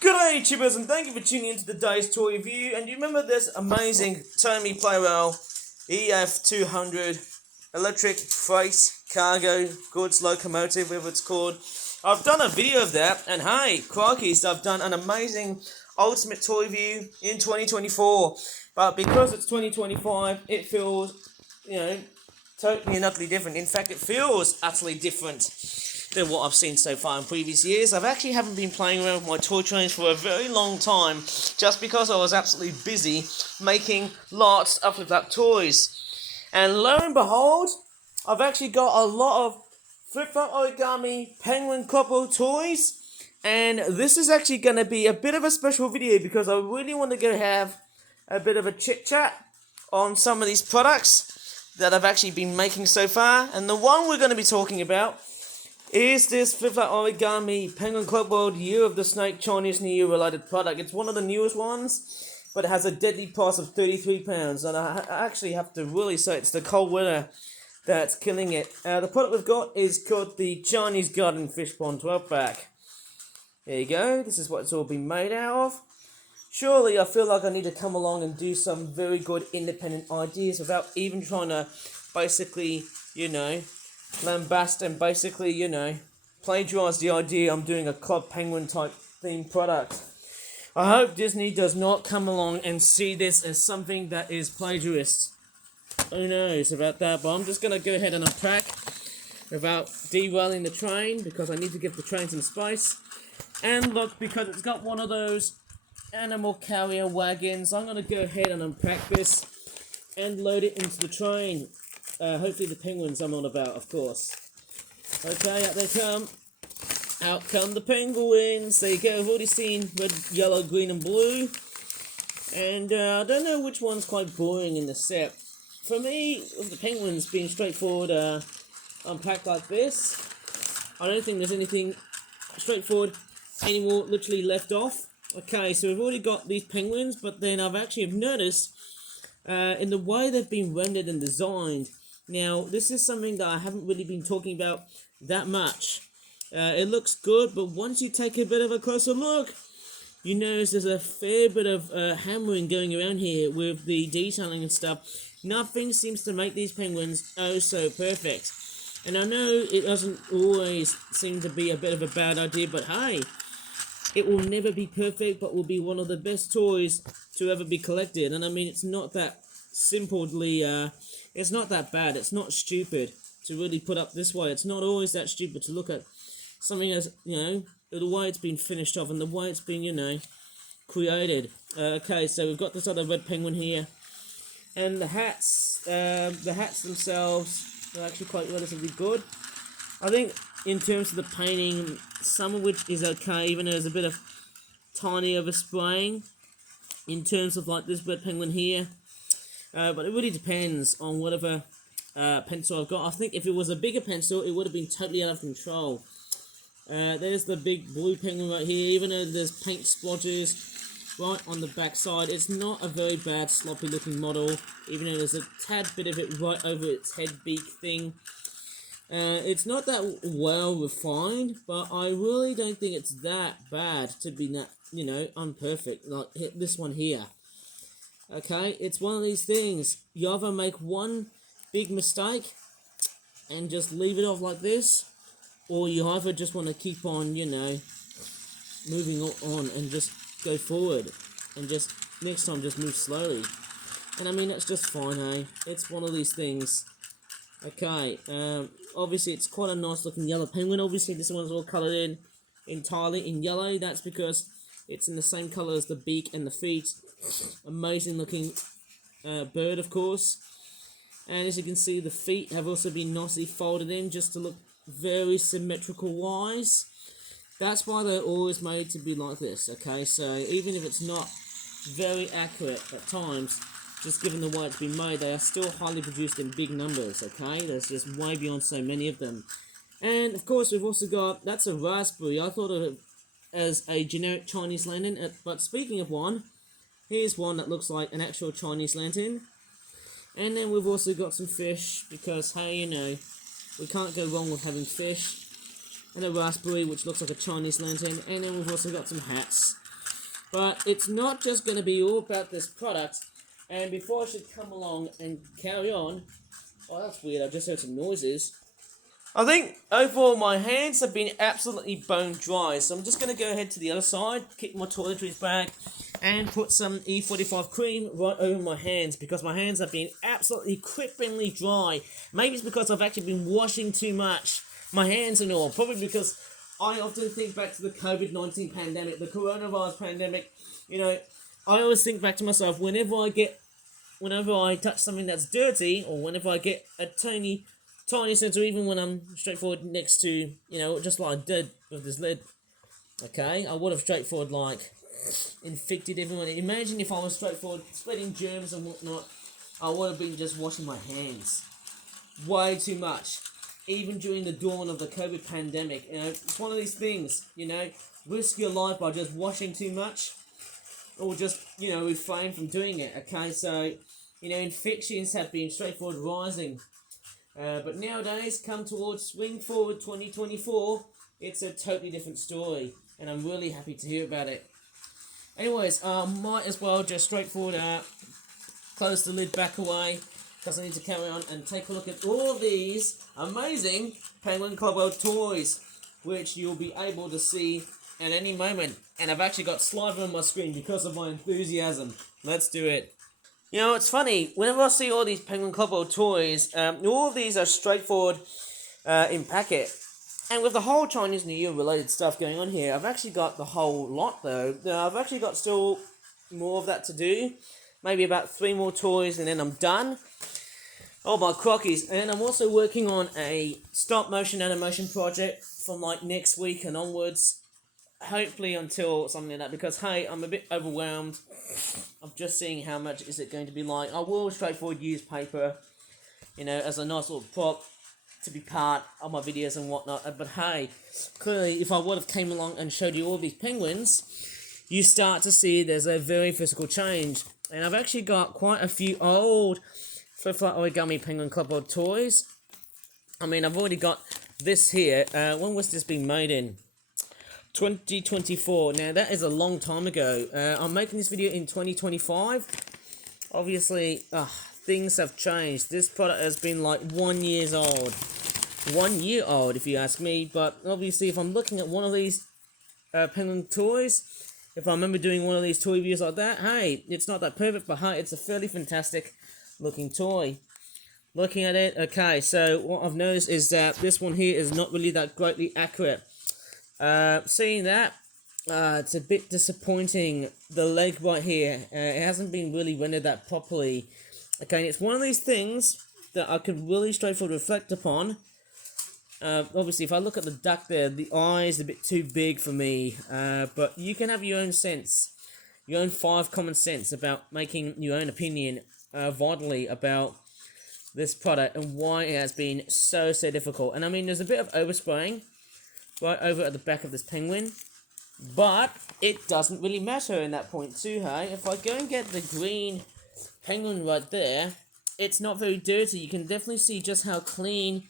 G'day YouTubers, and thank you for tuning into today's toy review. And you remember this amazing Tommy Playwell EF200 electric freight cargo goods locomotive, whatever it's called. I've done a video of that, and hey, crikeys, I've done an amazing ultimate toy review in 2024. But because it's 2025, it feels, totally and utterly different. In fact, it feels utterly different than what I've seen so far in previous years. I've actually haven't been playing around with my toy trains for a very long time, just because I was absolutely busy making lots of flip-flop toys. And lo and behold, I've actually got a lot of flip-flop origami penguin couple toys, and this is actually going to be a bit of a special video because I really want to go have a bit of a chit-chat on some of these products that I've actually been making so far. And the one we're going to be talking about is this flip-flop origami penguin club Year of the Snake Chinese New Year related product. It's one of the newest ones, but it has a deadly price of £33, and I actually have to really say it's the cold weather that's killing it. The product we've got is called the Chinese Garden Fish Pond 12 pack. There you go, this is what it's all been made out of. Surely I feel like I need to come along and do some very good independent ideas without even trying to basically, lambast and basically, plagiarise the idea I'm doing a Club Penguin type themed product. I hope Disney does not come along and see this as something that is plagiarist. Who knows about that, but I'm just going to go ahead and unpack without derailing the train because I need to give the train some space. And look, because it's got one of those animal carrier wagons, I'm going to go ahead and unpack this and load it into the train. Hopefully the penguins I'm on about, of course. Okay, out they come. Out come the penguins. There you go, I've already seen red, yellow, green and blue. And I don't know which one's quite boring in the set. For me, with the penguins being straightforward, unpacked like this, I don't think there's anything straightforward anymore literally left off. Okay, so we've already got these penguins, but then I've actually noticed in the way they've been rendered and designed. Now, this is something that I haven't really been talking about that much. It looks good, but once you take a bit of a closer look, you notice there's a fair bit of hammering going around here with the detailing and stuff. Nothing seems to make these penguins oh so perfect. And I know it doesn't always seem to be a bit of a bad idea, but hey, it will never be perfect, but will be one of the best toys to ever be collected. And I mean, it's not that simply, it's not that bad. It's not stupid to really put up this way. It's not always that stupid to look at something as, the way it's been finished off and the way it's been, created. Okay, so we've got this other red penguin here. And the hats themselves are actually quite relatively good. I think in terms of the painting, some of which is okay, even though there's a bit of tiny overspraying in terms of like this red penguin here. But it really depends on whatever pencil I've got. I think if it was a bigger pencil, it would have been totally out of control. There's the big blue penguin right here. Even though there's paint splotches right on the back side, it's not a very bad sloppy looking model, even though there's a tad bit of it right over its head beak thing. It's not that well refined, but I really don't think it's that bad to be that, unperfect, like this one here. Okay, it's one of these things, you either make one big mistake and just leave it off like this, or you either just want to keep on, moving on and just go forward, and just, next time just move slowly. And I mean, that's just fine, eh? It's one of these things. Okay, obviously it's quite a nice looking yellow penguin. Obviously this one's all coloured in entirely in yellow. That's because it's in the same colour as the beak and the feet. Amazing looking bird, of course. And as you can see, the feet have also been nicely folded in just to look very symmetrical wise. That's why they're always made to be like this, okay? So even if it's not very accurate at times, just given the way it's been made, they are still highly produced in big numbers, okay? There's just way beyond so many of them. And of course we've also got, that's a raspberry. I thought of it as a generic Chinese lantern, but speaking of one, here's one that looks like an actual Chinese lantern. And then we've also got some fish, because hey, we can't go wrong with having fish. And a raspberry, which looks like a Chinese lantern. And then we've also got some hats. But it's not just going to be all about this product. And before I should come along and carry on, oh, that's weird, I just heard some noises. I think overall my hands have been absolutely bone dry, so I'm just going to go ahead to the other side, kick my toiletries back, and put some E45 cream right over my hands, because my hands have been absolutely cripplingly dry. Maybe it's because I've actually been washing too much, my hands and all, probably because I often think back to the COVID-19 pandemic, the coronavirus pandemic. You know, I always think back to myself, whenever I touch something that's dirty, or whenever I get a tiny sense, or even when I'm straightforward next to, you know, just like I did with this lid, okay, I would have straightforward, like, infected everyone. Imagine if I was straightforward spreading germs and whatnot, I would have been just washing my hands way too much. Even during the dawn of the COVID pandemic, you know, it's one of these things, you know, risk your life by just washing too much, or just, you know, refrain from doing it, okay? So, you know, infections have been straightforward rising. But nowadays, come towards swing forward 2024, it's a totally different story, and I'm really happy to hear about it. Anyways, might as well just straightforward close the lid back away, because I need to carry on and take a look at all of these amazing Penguin Club World toys, which you'll be able to see at any moment. And I've actually got saliva on my screen because of my enthusiasm. Let's do it. You know, it's funny, whenever I see all these Penguin Club World toys, all of these are straightforward in packet. And with the whole Chinese New Year related stuff going on here, I've actually got the whole lot though. I've actually got still more of that to do. Maybe about 3 more toys and then I'm done. Oh my crockies. And I'm also working on a stop motion animation project from like next week and onwards. Hopefully until something like that, because hey, I'm a bit overwhelmed. I'm just seeing how much is it going to be like. I will straightforward use paper, you know, as a nice little prop to be part of my videos and whatnot. But hey, clearly if I would have came along and showed you all these penguins, you start to see there's a very physical change. And I've actually got quite a few old flip-flop origami Penguin Club World toys. I mean, I've already got this here. When was this being made in? 2024. Now, that is a long time ago. I'm making this video in 2025. Obviously, things have changed. This product has been like 1 year old. 1 year old, if you ask me. But obviously, if I'm looking at one of these Penguin toys, if I remember doing one of these toy reviews like that, hey, it's not that perfect, but hey, it's a fairly fantastic looking toy. Looking at it, okay, so what I've noticed is that this one here is not really that greatly accurate. Seeing that, it's a bit disappointing. The leg right here, it hasn't been really rendered that properly. Okay, and it's one of these things that I could really straightforward reflect upon. Obviously, if I look at the duck there, the eye is a bit too big for me. But you can have your own sense, your own 5 common sense about making your own opinion vitally about this product and why it has been so difficult. And I mean, there's a bit of overspraying right over at the back of this penguin, but it doesn't really matter in that point too, hey? If I go and get the green penguin right there, it's not very dirty. You can definitely see just how clean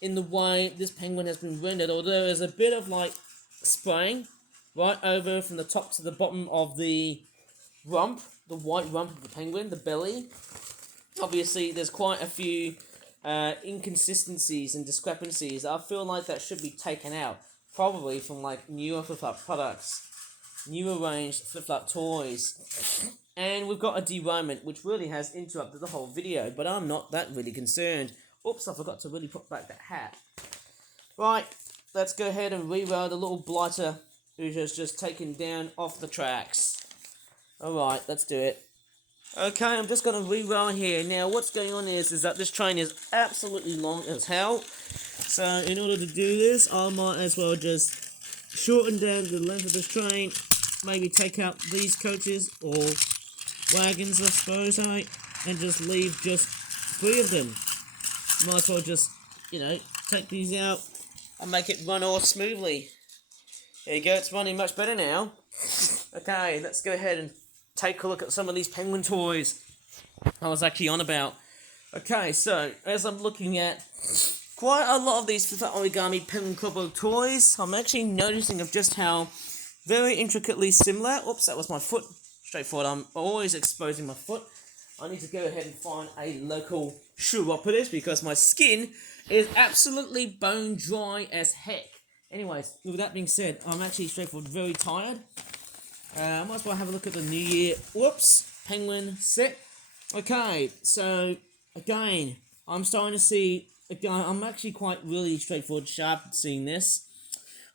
in the way this penguin has been rendered, although there's a bit of like spraying right over from the top to the bottom of the rump, the white rump of the penguin, the belly. Obviously, there's quite a few inconsistencies and discrepancies. I feel like that should be taken out, probably from like newer flip-flop products, newer range flip-flop toys. And we've got a derailment, which really has interrupted the whole video, but I'm not that really concerned. Oops, I forgot to really put back that hat. Right, let's go ahead and reroute the little blighter who has just taken down off the tracks. Alright, let's do it. Okay, I'm just going to reroute here. Now, what's going on is that this train is absolutely long as hell. So, in order to do this, I might as well just shorten down the length of this train. Maybe take out these coaches or wagons, I suppose, right? And just leave just 3 of them. Might as well just, you know, take these out and make it run all smoothly. There you go, it's running much better now. Okay, let's go ahead and take a look at some of these penguin toys I was actually on about. Okay, so as I'm looking at quite a lot of these origami Penguin Club World toys, I'm actually noticing of just how very intricately similar. Oops, that was my foot. Straightforward. I'm always exposing my foot. I need to go ahead and find a local chiropodist because my skin is absolutely bone dry as heck. Anyways, with that being said, I'm actually straightforward very tired. Might as well have a look at the New Year. Whoops, penguin set. Okay, so again, I'm starting to see. Again, I'm actually quite really straightforward, sharp seeing this.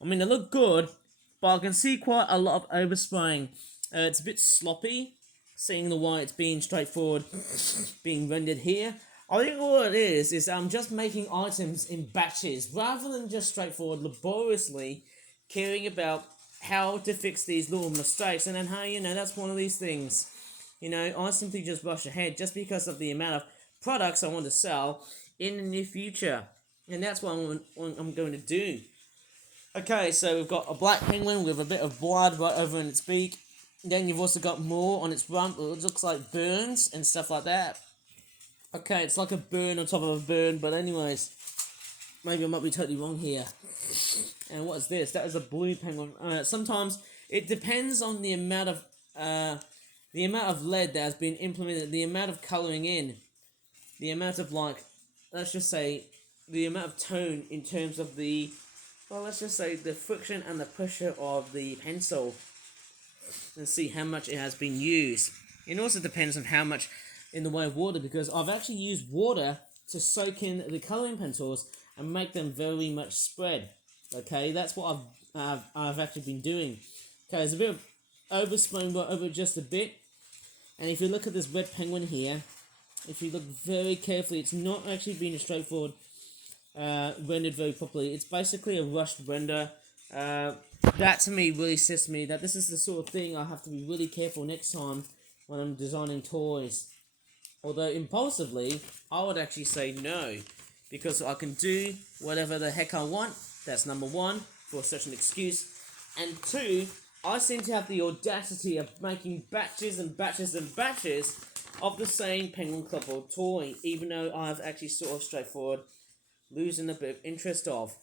I mean, they look good, but I can see quite a lot of overspraying. It's a bit sloppy, seeing the way it's being straightforward, being rendered here. I think all it is I'm just making items in batches, rather than just straightforward, laboriously caring about how to fix these little mistakes. And then, hey, that's one of these things. I simply just rush ahead just because of the amount of products I want to sell in the near future. And that's what I'm going to do. Okay, so we've got a black penguin with a bit of blood right over in its beak. Then you've also got more on its rump. It looks like burns and stuff like that. Okay, it's like a burn on top of a burn, but anyways, maybe I might be totally wrong here. And what is this? That is a blue penguin. Sometimes it depends on the amount of lead that has been implemented, the amount of colouring in, the amount of let's just say, the amount of tone in terms of the, let's just say the friction and the pressure of the pencil, and see how much it has been used. It also depends on how much in the way of water, because I've actually used water to soak in the colouring pencils and make them very much spread. Okay, that's what I've actually been doing. Okay, there's a bit of overspraying right over just a bit, and if you look at this red penguin here, if you look very carefully, it's not actually being a straightforward rendered very properly. It's basically a rushed render. That to me really says to me that this is the sort of thing I have to be really careful next time when I'm designing toys. Although impulsively, I would actually say no, because I can do whatever the heck I want. That's number one, for such an excuse. And two, I seem to have the audacity of making batches and batches and batches of the same Penguin Club toy, even though I've actually sort of straightforward losing a bit of interest of.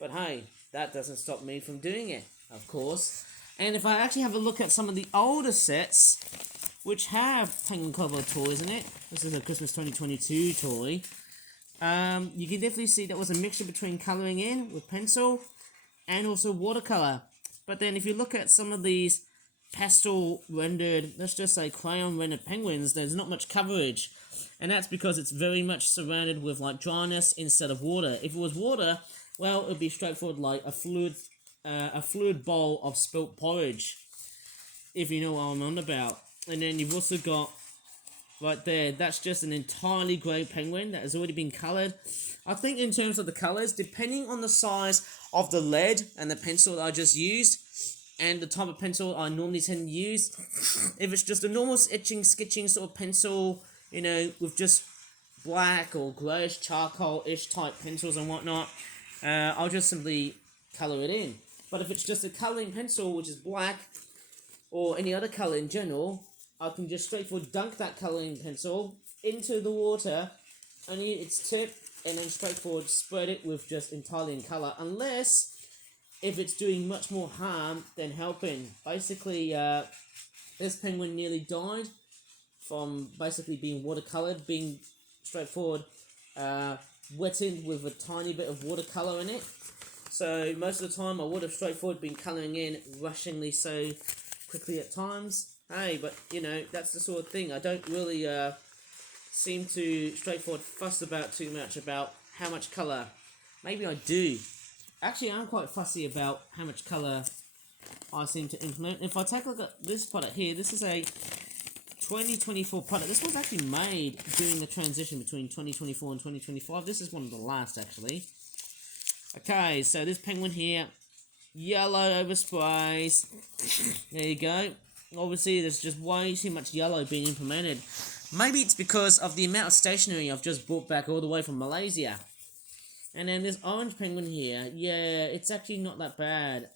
But hey, that doesn't stop me from doing it, of course. And if I actually have a look at some of the older sets, which have Penguin Club toys in it, this is a Christmas 2022 toy, you can definitely see that was a mixture between colouring in with pencil and also watercolour. But then if you look at some of these pastel rendered, let's just say crayon rendered penguins, there's not much coverage. And that's because it's very much surrounded with dryness instead of water. If it was water, well, it would be straightforward like a fluid bowl of spilt porridge, if you know what I'm on about. And then you've also got right there, that's just an entirely grey penguin that has already been coloured. I think in terms of the colours, depending on the size of the lead and the pencil that I just used, and the type of pencil I normally tend to use, if it's just a normal sketching sort of pencil, with just black or greyish charcoal-ish type pencils and whatnot, I'll just simply colour it in. But if it's just a colouring pencil, which is black, or any other colour in general, I can just straightforward dunk that colouring pencil into the water, only its tip, and then straightforward spread it with just entirely in colour, unless if it's doing much more harm than helping. Basically, this penguin nearly died from basically being watercoloured, being straightforward wetted with a tiny bit of watercolour in it. So most of the time I would have straightforward been colouring in rushingly so quickly at times. Hey, but that's the sort of thing. I don't really seem to straightforward fuss about too much about how much colour. Maybe I do. Actually, I'm quite fussy about how much colour I seem to implement. If I take a look at this product here, this is a 2024 product. This was actually made during the transition between 2024 and 2025. This is one of the last, actually. Okay, so this penguin here, yellow oversprays. There you go. Obviously, there's just way too much yellow being implemented. Maybe it's because of the amount of stationery I've just brought back all the way from Malaysia. And then this orange penguin here, yeah, it's actually not that bad.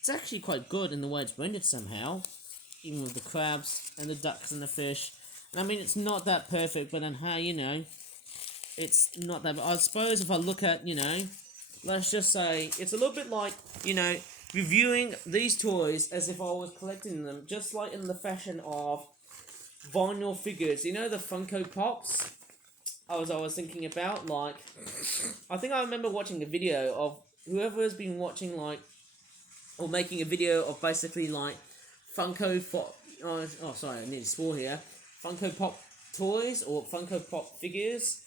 It's actually quite good in the way it's rendered somehow, even with the crabs and the ducks and the fish. And I mean, it's not that perfect, but then, hey, it's not that bad. I suppose if I look at, let's just say, it's a little bit like, reviewing these toys as if I was collecting them, just like in the fashion of vinyl figures. You know the Funko Pops? I was thinking about, like, I think I remember watching a video of whoever has been watching, like, or making a video of basically, like, sorry, I need to swore here. Funko Pop toys or Funko Pop figures,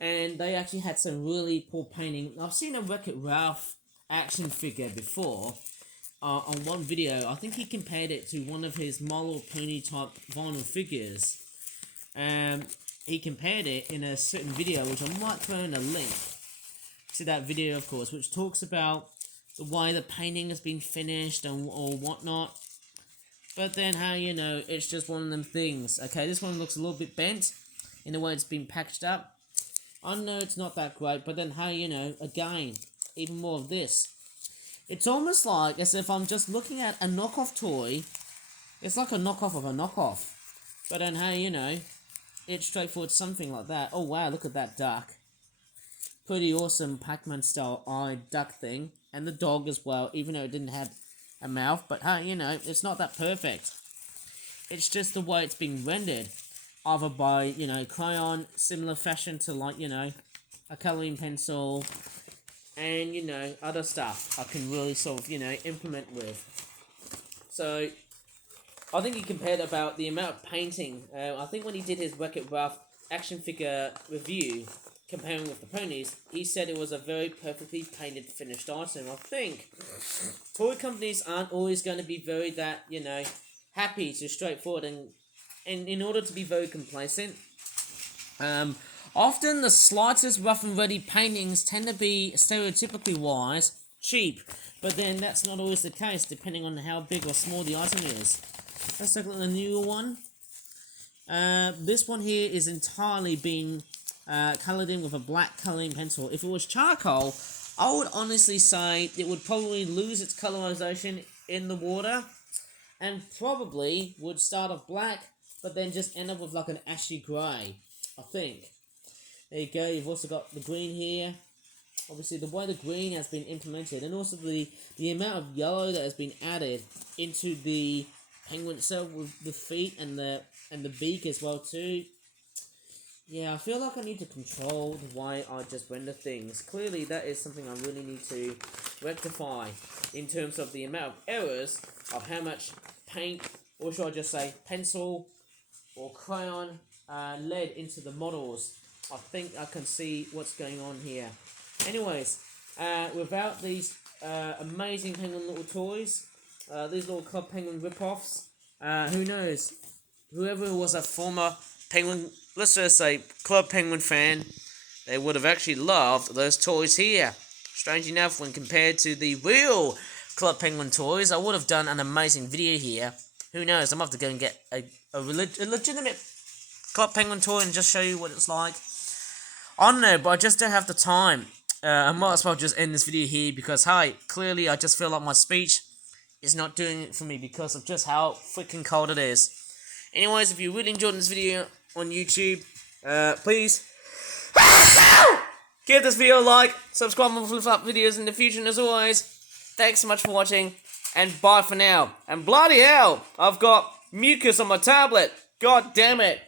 and they actually had some really poor painting. I've seen a Wreck-It Ralph action figure before on one video. I think he compared it to one of his My Little Pony type vinyl figures. He compared it in a certain video, which I might throw in a link to that video, of course, which talks about the way the painting has been finished and or whatnot. But then how you know it's just one of them things. Okay, this one looks a little bit bent in the way it's been packaged up. I know it's not that great, but then how you know, again, even more of this. It's almost like as if I'm just looking at a knockoff toy. It's like a knockoff of a knockoff. But then how you know, it's straightforward, something like that. Oh wow, look at that duck. Pretty awesome Pac-Man style eye duck thing. And the dog as well, even though it didn't have a mouth. But hey, you know, it's not that perfect. It's just the way it's being rendered. Either by, you know, crayon, similar fashion to like, you know, a coloring pencil. And, you know, other stuff I can really sort of, you know, implement with. So, I think he compared about the amount of painting. I think when he did his Wreck-It Ralph action figure review, comparing with the ponies, he said it was a very perfectly painted, finished item. I think toy companies aren't always going to be very that, you know, happy to straightforward and in order to be very complacent. Often the slightest rough and ready paintings tend to be, stereotypically wise, cheap. But then that's not always the case, depending on how big or small the item is. Let's look at the newer one. This one here is entirely being coloured in with a black colouring pencil. If it was charcoal, I would honestly say it would probably lose its colorization in the water. And probably would start off black, but then just end up with like an ashy grey, I think. There you go, you've also got the green here. Obviously the way the green has been implemented, and also the amount of yellow that has been added into the penguin itself with the feet and the beak as well too. Yeah, I feel like I need to control the way I just render things. Clearly that is something I really need to rectify in terms of the amount of errors of how much paint, or should I just say pencil or crayon lead into the models. I think I can see what's going on here. Anyways, without these amazing penguin little toys, these little Club Penguin rip-offs, who knows, whoever was a former penguin, let's just say Club Penguin fan, they would have actually loved those toys here. Strange enough, when compared to the real Club Penguin toys, I would have done an amazing video here. Who knows, I might have to go and get a legitimate Club Penguin toy and just show you what it's like. I don't know, but I just don't have the time. I might as well just end this video here because, hey, clearly I just feel like my speech is not doing it for me because of just how freaking cold it is. Anyways, if you really enjoyed this video on YouTube, please give this video a like, subscribe for flip-flop videos in the future, and as always, thanks so much for watching, and bye for now. And bloody hell, I've got mucus on my tablet. God damn it.